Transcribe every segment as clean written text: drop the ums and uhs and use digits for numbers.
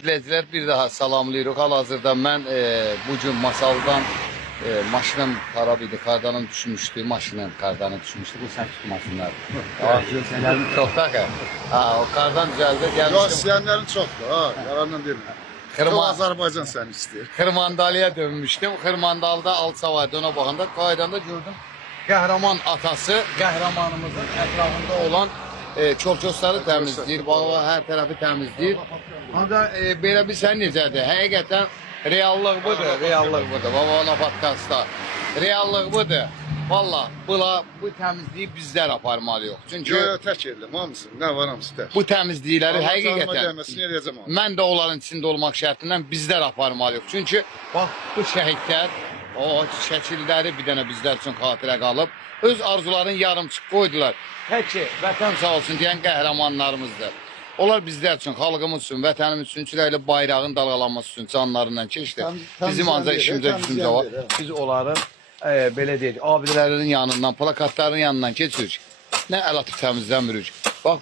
İzləyicilər bir daha salamlayırıq. Hal-hazırda mən bu gün Masaldan maşınım xarab idi, kardanım düşmüşdü, maşının kardanı düşmüşdü. Bu sən tutmasınlar. Gözlərini çox da ki. O kardan düzəldi, Yox, gəlmişdim. istəyənlərin çoxdur, ha, yalandan deyirəm. Çox Azərbaycan səni istəyir. Xırmandalıya dönmüşdüm. Xırmandalda Alça vardı, ona baxanda qaydanda gördüm. Qəhrəman atası, qəhrəmanımızın ətrafında olan çol-çosları təmizləyir, bağı hər tərəfi təmizləyir. Ancaq belə bilsən necədir? Həqiqətən reallıq budur, reallıq budur. Babana podkastda. Reallıq budur. Valla bu təmizliyi bizlər aparmalıyıq. Çünki Tək edirəm, hamısın, nə var hamısı tək. bu təmizlikləri həqiqətən Gəlməsin, eləyəcəm onu. mən də onların içində olmaq şərtindən bizlər aparmalıyıq. Çünki bax bu şəhidlər, o şəkilləri bir dənə bizlər üçün xatirə qalıb, öz arzularını yarımçıq qoydular. Peki, vətən sağ olsun deyən qəhrəmanlarımızdır. Onlar bizlər üçün, xalqımız üçün, vətənimiz üçün, çürəkli bayrağın dalğalanması üçün canlarından keçdi. Bizim ancaq işimizə gücümüzə var. Biz onların belə deyək, abidələrinin yanından, plakatların yanından keçirik. Nə əl atıb təmizləmirik. Bax,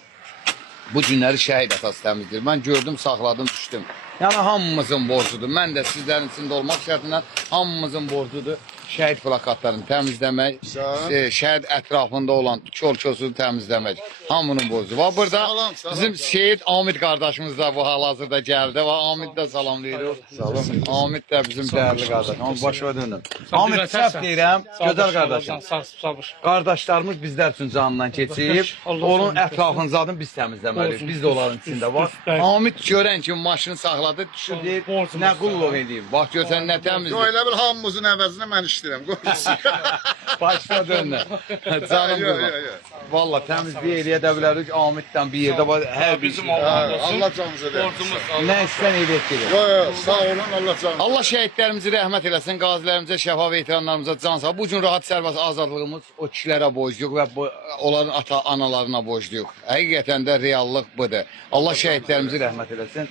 bu günləri şəhid atası təmizləyir. Mən gördüm, saxladım, düşdüm. Yəni hamımızın borcudur. Mən də sizlərin içində olmaq şərtindən hamımızın borcudur. Şəhid plakatlarını təmizləmək, şəhid ətrafında olan çol-çosunu təmizləmək. Hamının borcu var. Burada bizim Seyid Amid qardaşımız da bu hal-hazırda gəldi. Amid də salamlayırıq. Amid də bizim dəyərli qardaşım. Amma başa döndüm. Amid səhv deyirəm, gözəl qardaşım. Qardaşlarımız bizlər üçün canından keçib, onun ətrafını zaten biz təmizləməliyik. Biz də onların içində var. Amid görən ki, maşını saxladı, düşür deyir, nə qulluq edeyim. Bax, görsən nə təmizdir. Yox, elə bil hamımızın əvəzinə mən işləyirəm. Başına döndü. Canım qurban. Valla təmizliyi eləyə də bilərik. Amiddən bir yerdə var. Hər bizim Allah canınıza deyir. nə istən eləyək gedir. Yox, sağ olun, Allah canınıza. Allah şəhidlərimizi rəhmət eləsin, qazilərimizə, şəfa veteranlarımıza can sağ. Bu gün rahat sərbəst azadlığımız o kişilərə borcluyuq və onların ata-analarına borcluyuq. Həqiqətən də reallıq budur. Allah şəhidlərimizi rəhmət eləsin.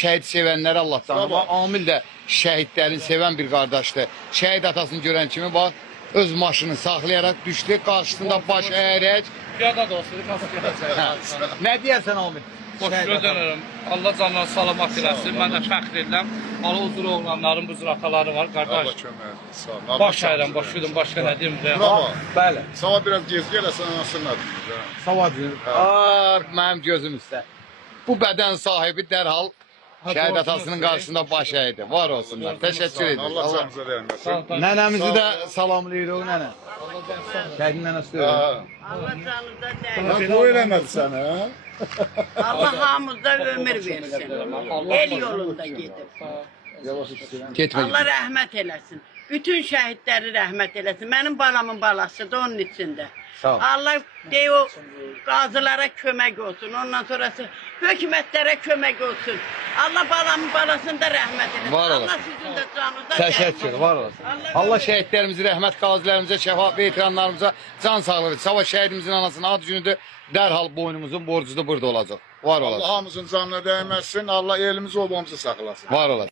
Şəhid sevənləri Allah canına. Amil də şəhidlərin sevən bir qardaşdır. Şəhid atasını görən kimi bax, öz maşını saxlayaraq düşdü, qarşısında baş əyərək. Piyada da olsun, nasıl piyada? Nə deyərsən Amil? Boş gözlənirəm. Allah canlarını salamat eləsin. Mən də fəxr edirəm. Allah uzun oğlanların, buzur ataları var. Qardaş, Allah kömək, sağ ol. baş əyirəm, başlaydım, başqa nə deyim də. Bravo. Bəli. Sabah biraz gez gələsən, anasını adıyız. Savadır. Mənim gözüm üstə. Bu bədən sahibi dərhal şəhid atasının qarşısında baş əydi. Var olsunlar. Təşəkkür edirəm. Allah canınıza deyilməsin. Nənəmizi də salamlayırıq nənə. Şəhidin nənəsi deyir. Allah canınıza değsin. Bu eləmədi səni, hə? Allah hamımıza ömür versin. El yolunda gidin. Getmə. Allah rəhmət eləsin. Bütün şəhidləri rəhmət eləsin. Mənim balamın balasıdır onun içində. Sağ ol. Allah deyə o qazılara kömək olsun. Ondan sonrası hökumətlərə kömək olsun. Allah balamın balasını da rəhmət eləsin. Var olasın. Allah sizin də canınıza Təşəkkür, var olasın. Allah şəhidlərimizi rəhmət, qazilərimizə, şəfa veteranlarımıza can sağlığı versin. Sabah şəhidimizin anasının ad günüdür. Dərhal boynumuzun borcusu burada olacaq. Var Allah olasın. hamımızın canına dəyməsin. Allah elimizi obamızı saxlasın. Var olasın.